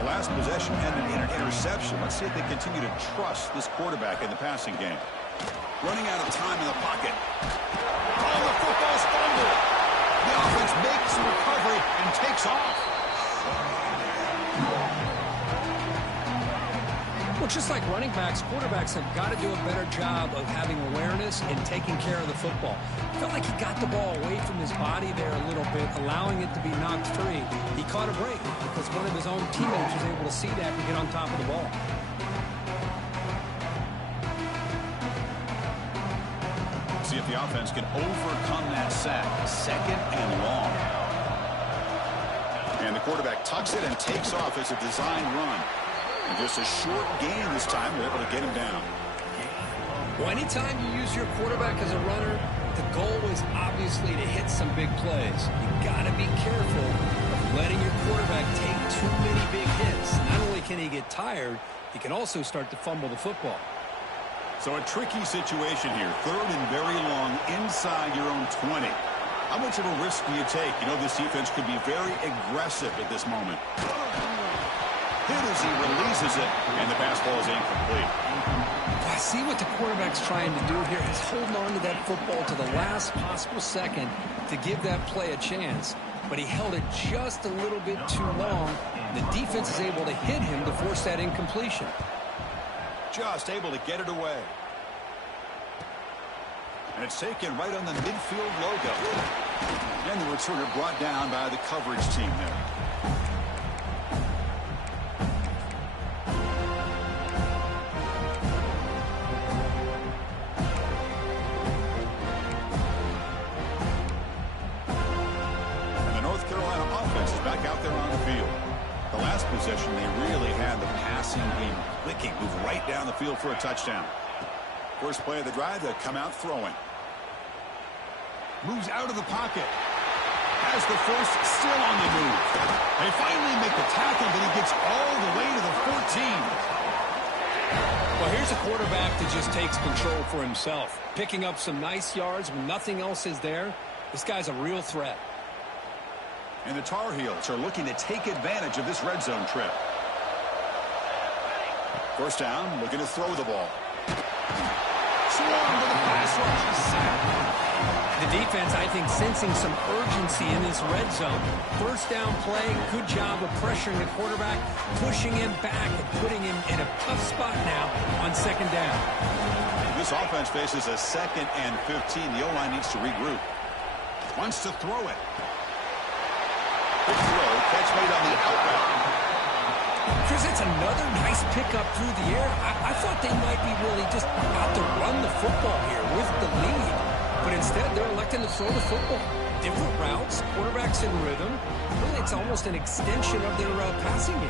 The last possession ended in an interception. Let's see if they continue to trust this quarterback in the passing game. Running out of time in the pocket. Oh, the football's fumbled. The offense makes the recovery and takes off. Well, just like running backs, quarterbacks have got to do a better job of having awareness and taking care of the football. Felt like he got the ball away from his body there a little bit, allowing it to be knocked free. He caught a break because one of his own teammates was able to see that and get on top of the ball. See if the offense can overcome that sack. Second and long. And the quarterback tucks it and takes off as a design run. And just a short gain this time, they're able to get him down. Well, anytime you use your quarterback as a runner, the goal is obviously to hit some big plays. You got to be careful of letting your quarterback take too many big hits. Not only can he get tired, he can also start to fumble the football. So a tricky situation here. Third and very long inside your own 20. How much of a risk do you take? You know, this defense could be very aggressive at this moment. Hit as he releases it, and the pass ball is incomplete. I see what the quarterback's trying to do here. He's holding on to that football to the last possible second to give that play a chance. But he held it just a little bit too long. The defense is able to hit him to force that incompletion. Just able to get it away. And it's taken right on the midfield logo. And the returner brought down by the coverage team there. Out there on the field. The last possession, they really had the passing game clicking, move right down the field for a touchdown. First play of the drive, they come out throwing. Moves out of the pocket. Has the first, still on the move. They finally make the tackle, but he gets all the way to the 14. Well, here's a quarterback that just takes control for himself. Picking up some nice yards when nothing else is there. This guy's a real threat. And the Tar Heels are looking to take advantage of this red zone trip. First down, looking to throw the ball. Swarm to the pass rush. The defense, I think, sensing some urgency in this red zone. First down play, good job of pressuring the quarterback, pushing him back and putting him in a tough spot now on second down. This offense faces a 2nd and 15. The O-line needs to regroup. Wants to throw it. Good throw, catch made on the outbound. Chris, it's another nice pickup through the air. I thought they might be really just about to run the football here with the lead. But instead, they're electing to throw the football. Different routes, quarterbacks in rhythm. Really, it's almost an extension of their passing game.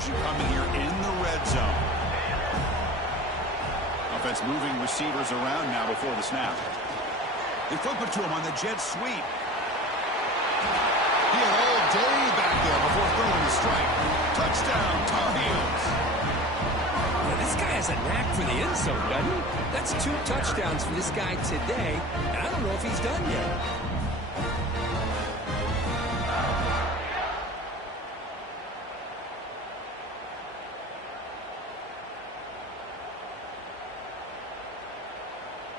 Coming here in the red zone. Offense moving receivers around now before the snap. They flip it to him on the jet sweep. He had all day back there before throwing the strike. Touchdown, Tar Heels. Well, this guy has a knack for the end zone, doesn't he? That's 2 touchdowns for this guy today, and I don't know if he's done yet.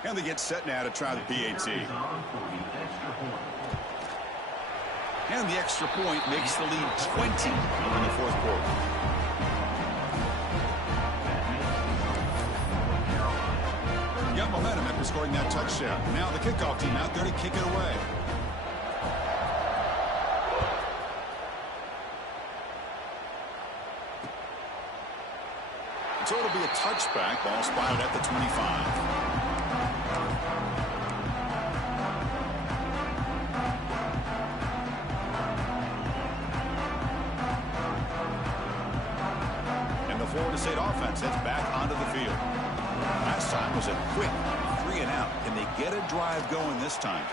And they get set now to try the PAT. And the extra point makes the lead 20 in the fourth quarter. Got momentum after scoring that touchdown. Now the kickoff team out there to kick it away. So it'll be a touchback. Ball spotted at the 25. State offense heads back onto the field. Last time was a quick 3-and-out. Can they get a drive going this time?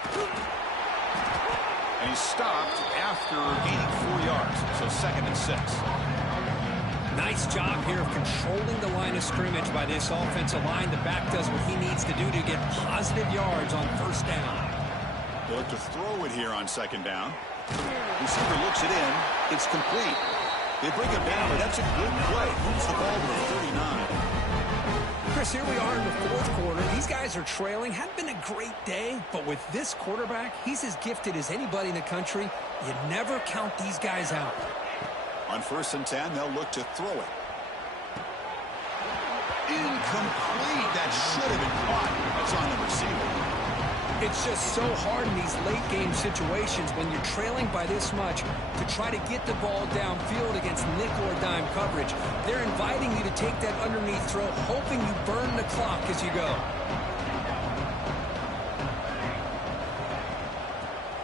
And he's stopped after gaining 4 yards, so 2nd and 6. Nice job here of controlling the line of scrimmage by this offensive line. The back does what he needs to do to get positive yards on 1st down. They look to throw it here on 2nd down. Receiver looks it in. It's complete. They bring him down, but that's a good play. Moves the ball to the 39. Chris, here we are in the 4th quarter. These guys are trailing. Hadn't been a great day, but with this quarterback, he's as gifted as anybody in the country. You never count these guys out. On 1st and 10, they'll look to throw it. Incomplete. That should have been caught. That's on the receiver. It's just so hard in these late-game situations when you're trailing by this much to try to get the ball downfield against nickel or dime coverage. They're inviting you to take that underneath throw, hoping you burn the clock as you go.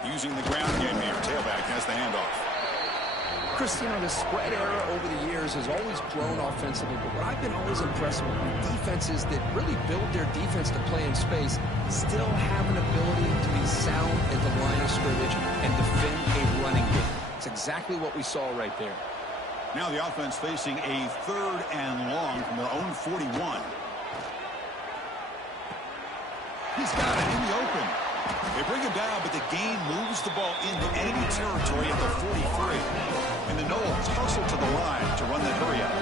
Using the ground game here. Tailback has the handoff. Chris, you know, the spread era over the years has always grown offensively, but what I've been always impressed with defenses that really build their defense to play in space still have an ability to be sound at the line of scrimmage and defend a running game. It's exactly what we saw right there. Now the offense facing a 3rd and long from their own 41. He's got it in the open. They bring him down, but the gain moves the ball into enemy territory at the 43. And the Noles hustle to the line to run that hurry up.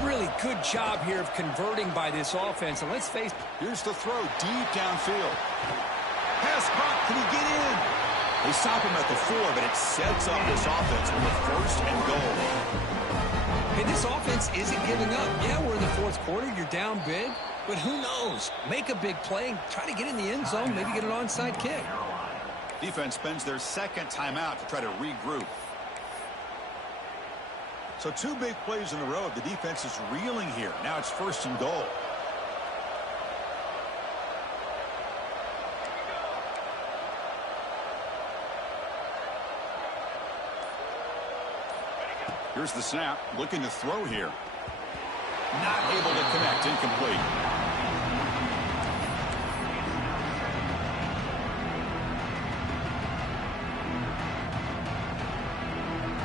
Really good job here of converting by this offense. And let's face it. Here's the throw deep downfield. Pass caught. Can he get in? They stop him at the 4, but it sets up this offense with a 1st and goal. Hey, this offense isn't giving up. Yeah, we're in the 4th quarter. You're down big. But who knows? Make a big play. Try to get in the end zone. Maybe get an onside kick. Defense spends their 2nd timeout to try to regroup. So 2 big plays in a row. The defense is reeling here. Now it's 1st and goal. Here's the snap. Looking to throw here. Not able to connect. Incomplete.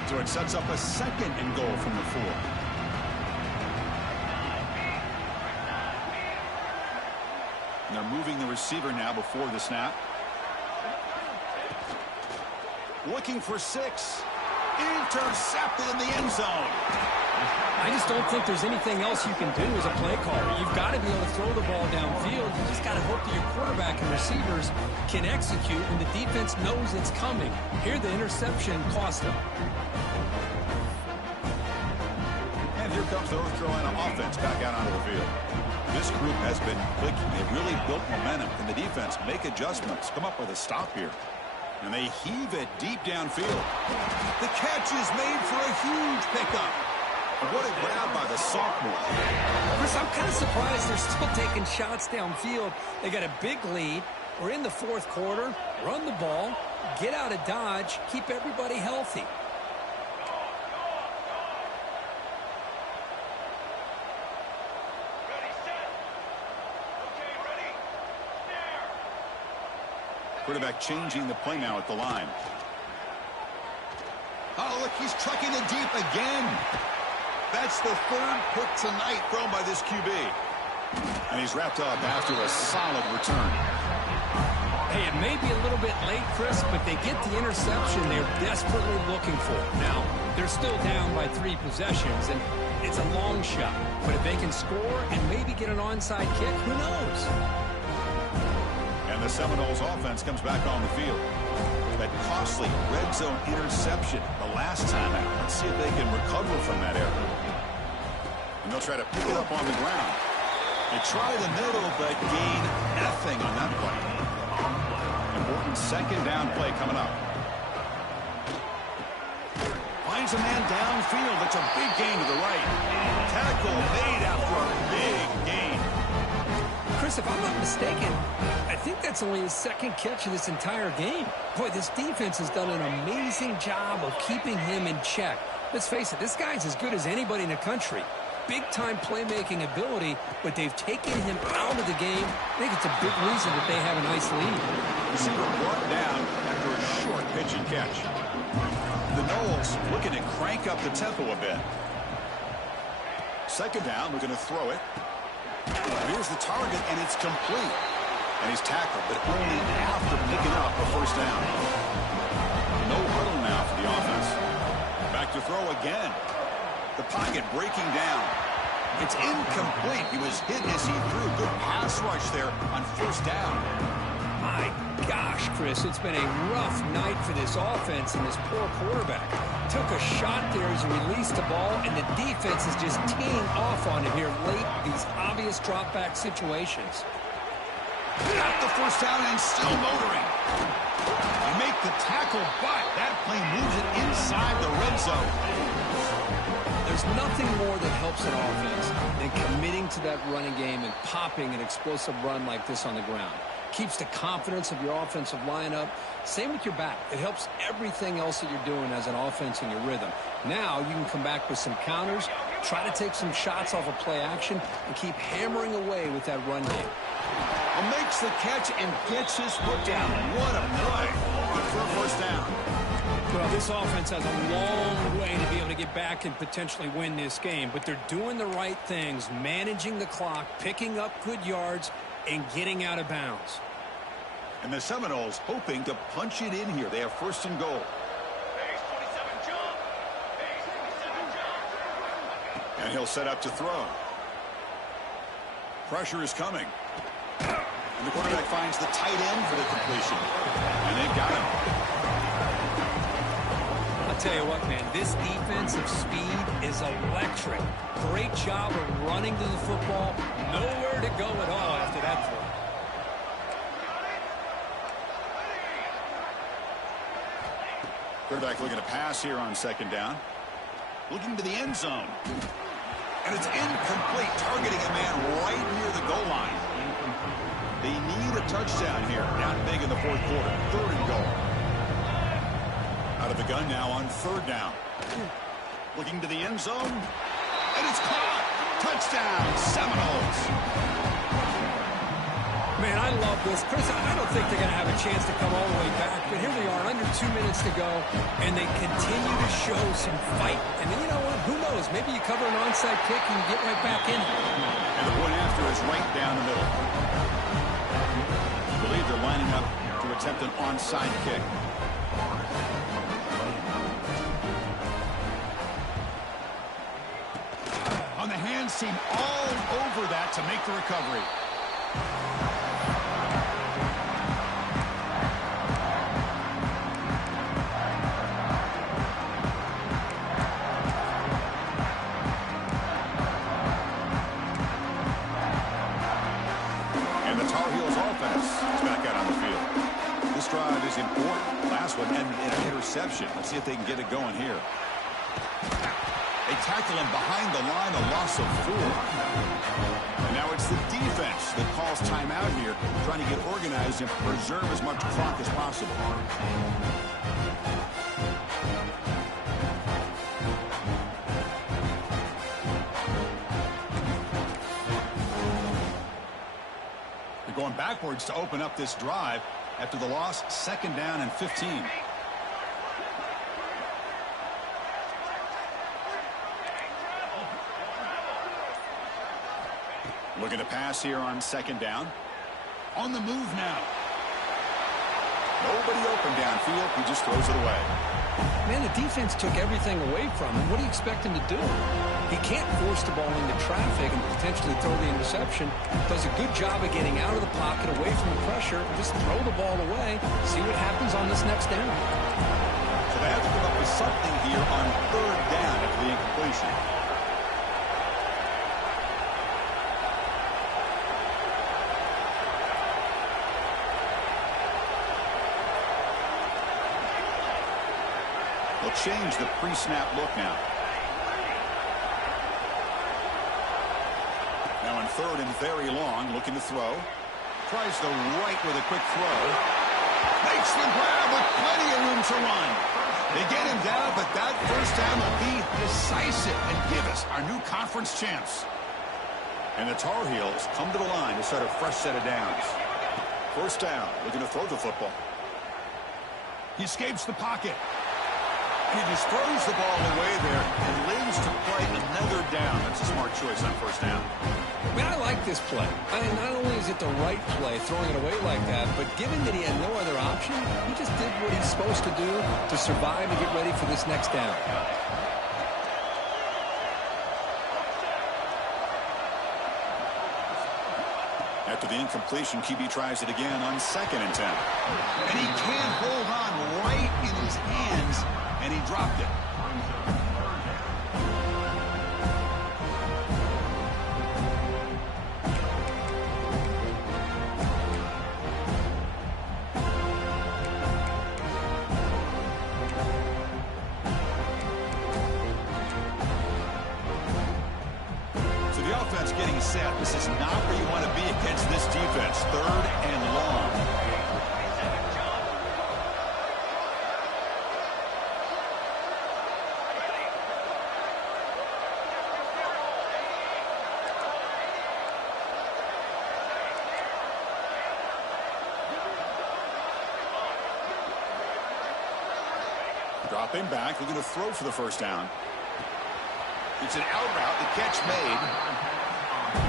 So it sets up a 2nd and goal from the 4. And they're moving the receiver now before the snap. Looking for 6. Intercepted in the end zone. I just don't think there's anything else you can do as a play caller. You've got to be able to throw the ball downfield. You just got to hope that your quarterback and receivers can execute when the defense knows it's coming. Here, the interception cost them. And here comes the North Carolina offense back out onto the field. This group has been clicking. They've really built momentum. Can the defense make adjustments? Come up with a stop here. And they heave it deep downfield. The catch is made for a huge pickup. What a grab by the sophomore. Chris, I'm kind of surprised they're still taking shots downfield. They got a big lead. We're in the 4th quarter. Run the ball. Get out of Dodge. Keep everybody healthy. Quarterback changing the play now at the line. Oh, look, he's trucking it deep again. That's the 3rd pick tonight thrown by this QB. And he's wrapped up after a solid return. Hey, it may be a little bit late, Chris, but they get the interception they're desperately looking for. Now, they're still down by 3 possessions, and it's a long shot. But if they can score and maybe get an onside kick, who knows? And the Seminoles offense comes back on the field. That costly red zone interception the last time out. Let's see if they can recover from that error. And they'll try to pick it up on the ground. They try the middle, but gain nothing on that play. Important 2nd down play coming up. Finds a man downfield. That's a big gain to the right. Tackle made after a big gain. Chris, if I'm not mistaken, I think that's only his 2nd catch of this entire game. Boy, this defense has done an amazing job of keeping him in check. Let's face it, this guy's as good as anybody in the country. big-time playmaking ability, but they've taken him out of the game. I think it's a big reason that they have a nice lead. Receiver brought down after a short pitch and catch. The Noles looking to crank up the tempo a bit. Second down, looking to throw it. Here's the target, and it's complete. And he's tackled, but only after picking up a first down. No huddle now for the offense. Back to throw again. The pocket breaking down. It's incomplete. He was hit as he threw. Good pass rush there on first down. My gosh, Chris, it's been a rough night for this offense and this poor quarterback. Took a shot there as he released the ball, and the defense is just teeing off on it here late, these obvious drop-back situations. Got the first down and still motoring. They make the tackle, but that play moves it inside the red zone. There's nothing more that helps an offense than committing to that running game and popping an explosive run like this on the ground. Keeps the confidence of your offensive lineup. Same with your back. It helps everything else that you're doing as an offense in your rhythm. Now you can come back with some counters, try to take some shots off of play action, and keep hammering away with that run game. Makes the catch and gets his foot down. What a play. Good for a first down. Well, this offense has a long way to be able to get back and potentially win this game, but they're doing the right things, managing the clock, picking up good yards, and getting out of bounds. And the Seminoles hoping to punch it in here. They have first and goal. And he'll set up to throw. Pressure is coming. And the quarterback finds the tight end for the completion. And they've got him. I'll tell you what, man, this defensive speed is electric. Great job of running to the football. Nowhere to go at all after that throw. Quarterback looking to pass here on second down. Looking to the end zone. And it's incomplete, targeting a man right near the goal line. They need a touchdown here. Down big in the fourth quarter. Third and goal. Out of the gun now on third down. Looking to the end zone. And it's caught. Touchdown, Seminoles. Man, I love this. Chris, I don't think they're going to have a chance to come all the way back, but here they are, under 2 minutes to go, and they continue to show some fight. And then, you know what? Who knows? Maybe you cover an onside kick and you get right back in. And the point after is right down the middle. I believe they're lining up to attempt an onside kick. On the hands team all over that to make the recovery. And the Tar Heels offense is back out on the field. This drive is important. Last one and an interception. Let's see if they can get it going here. They tackle him behind the line, a loss of 4. And now it's the defense that calls timeout here, trying to get organized and preserve as much clock as possible. They're going backwards to open up this drive after the loss, second down and 15. Looking to pass here on second down. On the move now. Nobody open downfield. He just throws it away. Man, the defense took everything away from him. What do you expect him to do? He can't force the ball into traffic and potentially throw the interception. Does a good job of getting out of the pocket, away from the pressure. Just throw the ball away. See what happens on this next down. So they have to come up with something here on third down after the incompletion. They'll change the pre-snap look now. Now in third and very long, looking to throw. Tries the right with a quick throw. Makes the grab with plenty of room to run. They get him down, but that first down will be decisive and give us our new conference champs. And the Tar Heels come to the line to start a fresh set of downs. First down, looking to throw the football. He escapes the pocket. He just throws the ball away there and lives to play another down. That's a smart choice on first down. I mean, I like this play. I mean, not only is it the right play, throwing it away like that, but given that he had no other option, he just did what he's supposed to do to survive and get ready for this next down. After the incompletion, QB tries it again on 2nd and 10. And he can't hold on right in his hands, and he dropped it. So the offense getting set. This is not where you want to be against this defense. 3rd and long. Dropping back, looking to throw for the first down. It's an out route, the catch made.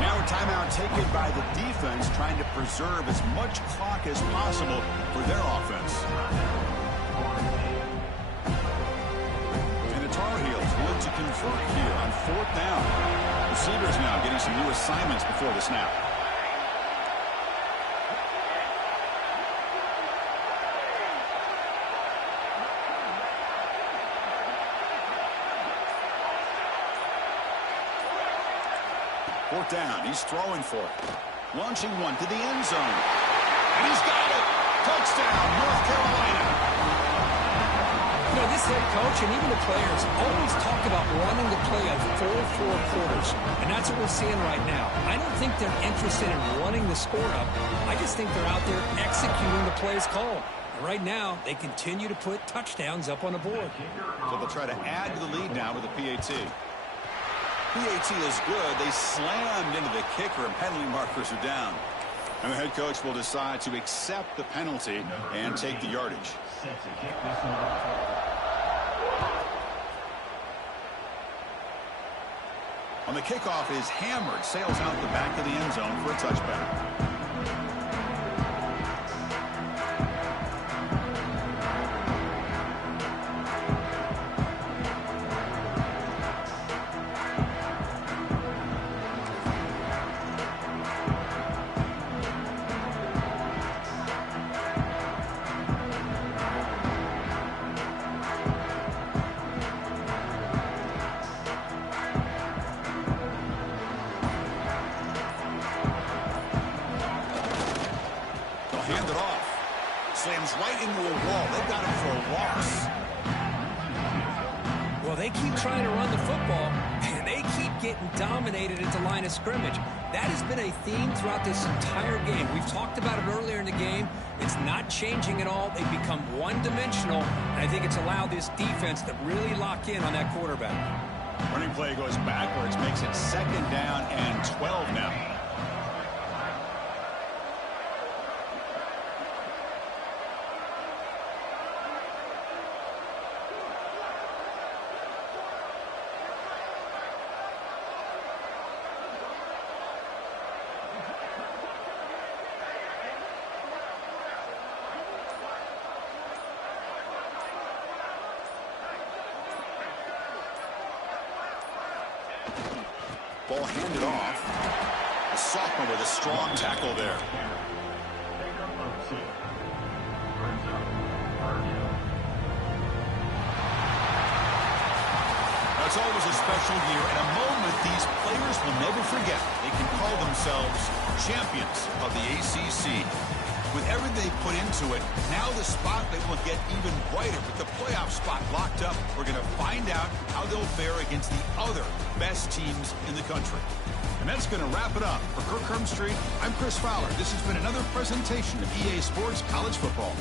Now a timeout taken by the defense, trying to preserve as much clock as possible for their offense. And the Tar Heels look to convert here on 4th down. Receivers now getting some new assignments before the snap. Fourth down, he's throwing for it. Launching one to the end zone. And he's got it. Touchdown, North Carolina. You know, this head coach and even the players always talk about wanting to play a full 4 quarters. And that's what we're seeing right now. I don't think they're interested in running the score up. I just think they're out there executing the plays called. And right now, they continue to put touchdowns up on the board. So they'll try to add to the lead now with the PAT. PAT is good. They slammed into the kicker, and penalty markers are down. And the head coach will decide to accept the penalty and take the yardage. On the kickoff is hammered, sails out the back of the end zone for a touchback. Hand it off. Slams right into a wall. They've got him for a loss. Well, they keep trying to run the football, and they keep getting dominated at the line of scrimmage. That has been a theme throughout this entire game. We've talked about it earlier in the game. It's not changing at all. They've become one-dimensional, and I think it's allowed this defense to really lock in on that quarterback. Running play goes backwards, makes it 2nd down and 12 now. Ball handed off. A sophomore with a strong tackle there. It's always a special year and a moment these players will never forget. They can call themselves champions of the ACC. With everything they put into it, now the spotlight will get even brighter. With the playoff spot locked up, we're going to find out how they'll fare against the other best teams in the country. And that's going to wrap it up. For Kirk Hermstreet, I'm Chris Fowler. This has been another presentation of EA Sports College Football.